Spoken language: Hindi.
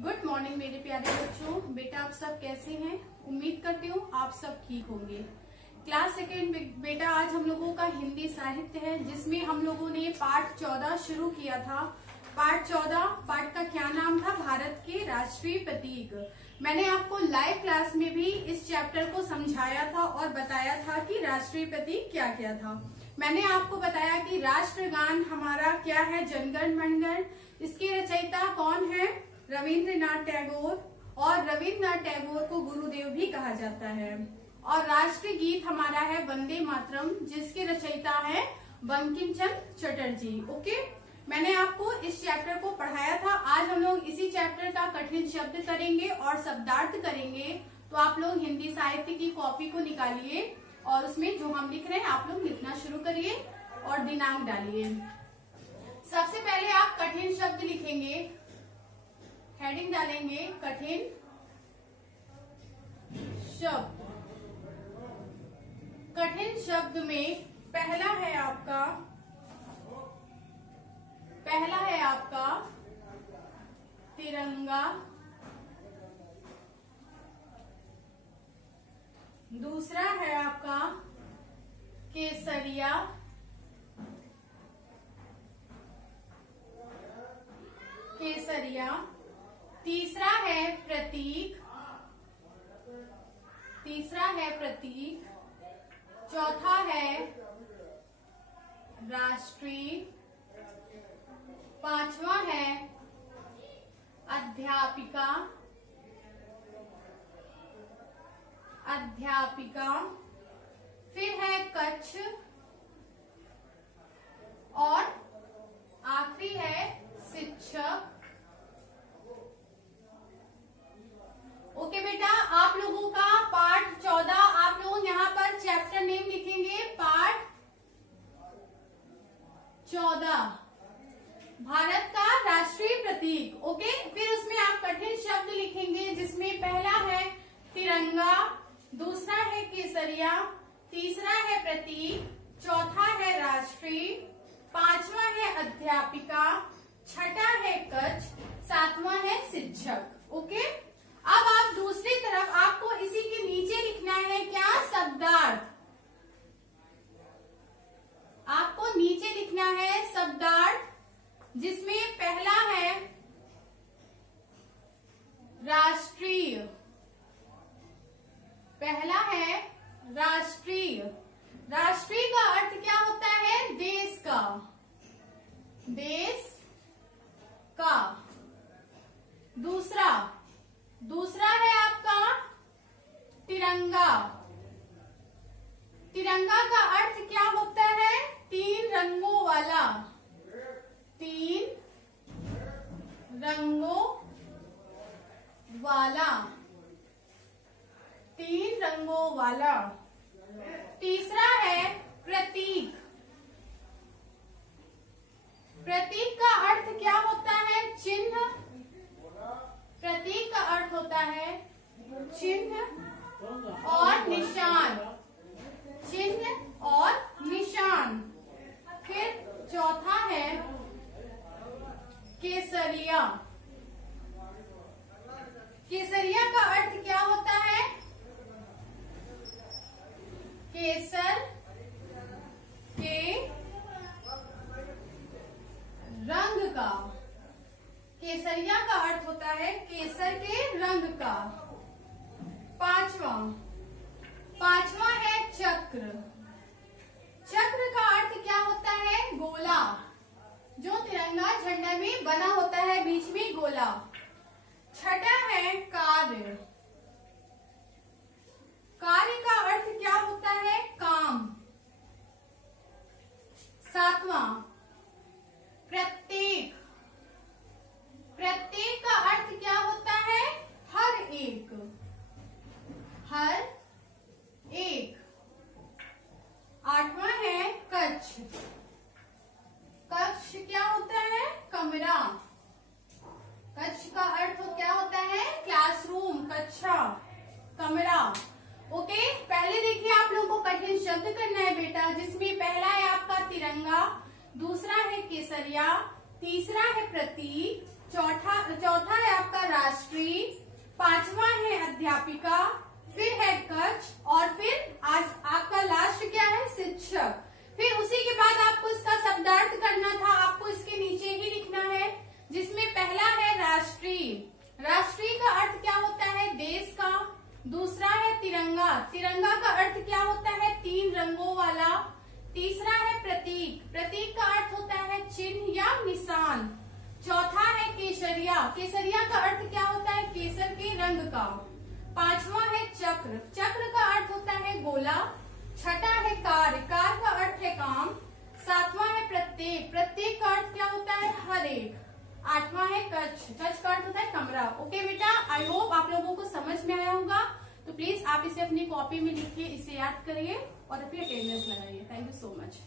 गुड मॉर्निंग मेरे प्यारे बच्चों। बेटा आप सब कैसे हैं? उम्मीद करती हूँ आप सब ठीक होंगे। क्लास सेकेंड बेटा आज हम लोगों का हिंदी साहित्य है, जिसमें हम लोगों ने पाठ 14 शुरू किया था। पाठ 14 पाठ का क्या नाम था? भारत के राष्ट्रीय प्रतीक। मैंने आपको लाइव क्लास में भी इस चैप्टर को समझाया था और बताया था कि राष्ट्रीय प्रतीक क्या क्या था। मैंने आपको बताया कि राष्ट्रगान हमारा क्या है? जनगण मनगण। इसके रचयिता कौन है? रविंद्रनाथ टैगोर, और रविंद्रनाथ टैगोर को गुरुदेव भी कहा जाता है। और राष्ट्रीय गीत हमारा है वंदे मातरम, जिसके रचयिता है बंकिम चंद्र चटर्जी। ओके, मैंने आपको इस चैप्टर को पढ़ाया था। आज हम लोग इसी चैप्टर का कठिन शब्द करेंगे और शब्दार्थ करेंगे। तो आप लोग हिंदी साहित्य की कॉपी को निकालिए और उसमें जो हम लिख रहे हैं आप लोग लिखना शुरू करिए और दिनांक डालिए। सबसे पहले आप कठिन शब्द लिखेंगे, हेडिंग डालेंगे कठिन शब्द। कठिन शब्द में पहला है आपका तिरंगा, दूसरा है आपका केसरिया, तीसरा है प्रतीक, चौथा है राष्ट्रीय, पांचवा है अध्यापिका, फिर है कच्छ और आखिरी है शिक्षक। ओके बेटा, आप लोगों का पाठ 14 आप लोग यहाँ पर चैप्टर नेम लिखेंगे। पाठ 14 भारत का राष्ट्रीय प्रतीक। ओके, फिर उसमें आप कठिन शब्द लिखेंगे, जिसमें पहला है तिरंगा, दूसरा है केसरिया, तीसरा है प्रतीक, चौथा है राष्ट्रीय, पांचवा है अध्यापिका, छठा है कच्छ, सातवां है शिक्षक। ओके, अब आप दूसरी तरफ आपको इसी के नीचे लिखना है क्या? शब्दार्थ। आपको नीचे लिखना है शब्दार्थ, जिसमें पहला है राष्ट्रीय। राष्ट्रीय का अर्थ क्या होता है? देश का। दूसरा है आपका तिरंगा। तिरंगा का अर्थ क्या होता है? तीन रंगों वाला। तीसरा है प्रतीक। प्रतीक का अर्थ क्या होता है? चिन्ह। प्रतीक का अर्थ होता है चिन्ह और निशान। फिर चौथा है केसरिया। केसरिया का अर्थ क्या होता है? केसर के रंग का। केसरिया का अर्थ होता है केसर के रंग का। पांचवा है चक्र। चक्र का अर्थ क्या होता है? गोला, जो तिरंगा झंडा में बना होता है, बीच में गोला। छठा है कार्य। कार्य का अर्थ क्या होता है? काम। सातवां प्रत्येक। प्रत्येक का अर्थ क्या होता है? हर एक। आठवां है कक्ष। कक्ष क्या होता है? कमरा। कक्ष का अर्थ क्या होता है? क्लासरूम, कक्षा, कमरा। ओके, पहले देखिए आप लोगों को कठिन शब्द करना है बेटा, जिसमें पहला है आपका तिरंगा, दूसरा है केसरिया, तीसरा है प्रतीक, चौथा है आपका राष्ट्री, पांचवा है अध्यापिका, फिर है कक्ष और फिर आज आपका लास्ट क्या है, शिक्षक। फिर उसी के बाद आपको इसका शब्दार्थ करना था, आपको इसके नीचे ही लिखना है, जिसमें पहला है राष्ट्रीय। राष्ट्रीय का अर्थ क्या होता है, देश का। दूसरा है तिरंगा, तिरंगा का अर्थ क्या होता है, 3 रंगों वाला। तीसरा है प्रतीक, प्रतीक का अर्थ होता है चिन्ह या निशान। चौथा है केसरिया, केसरिया का अर्थ क्या होता है, केसर के रंग का। पांचवा है चक्र, चक्र का अर्थ होता है गोला। छठा है कार्य, कार्य का अर्थ है काम। सातवां है प्रत्येक, प्रत्येक का अर्थ क्या होता है, हर एक। आठवां है कक्ष, कक्ष का अर्थ होता है कमरा। ओके बेटा, आई होप आप लोगों को समझ में आया होगा। तो प्लीज आप इसे अपनी कॉपी में लिखिए, इसे याद करिए और अपनी अटेंडेंस लगाइए। Thank you so much.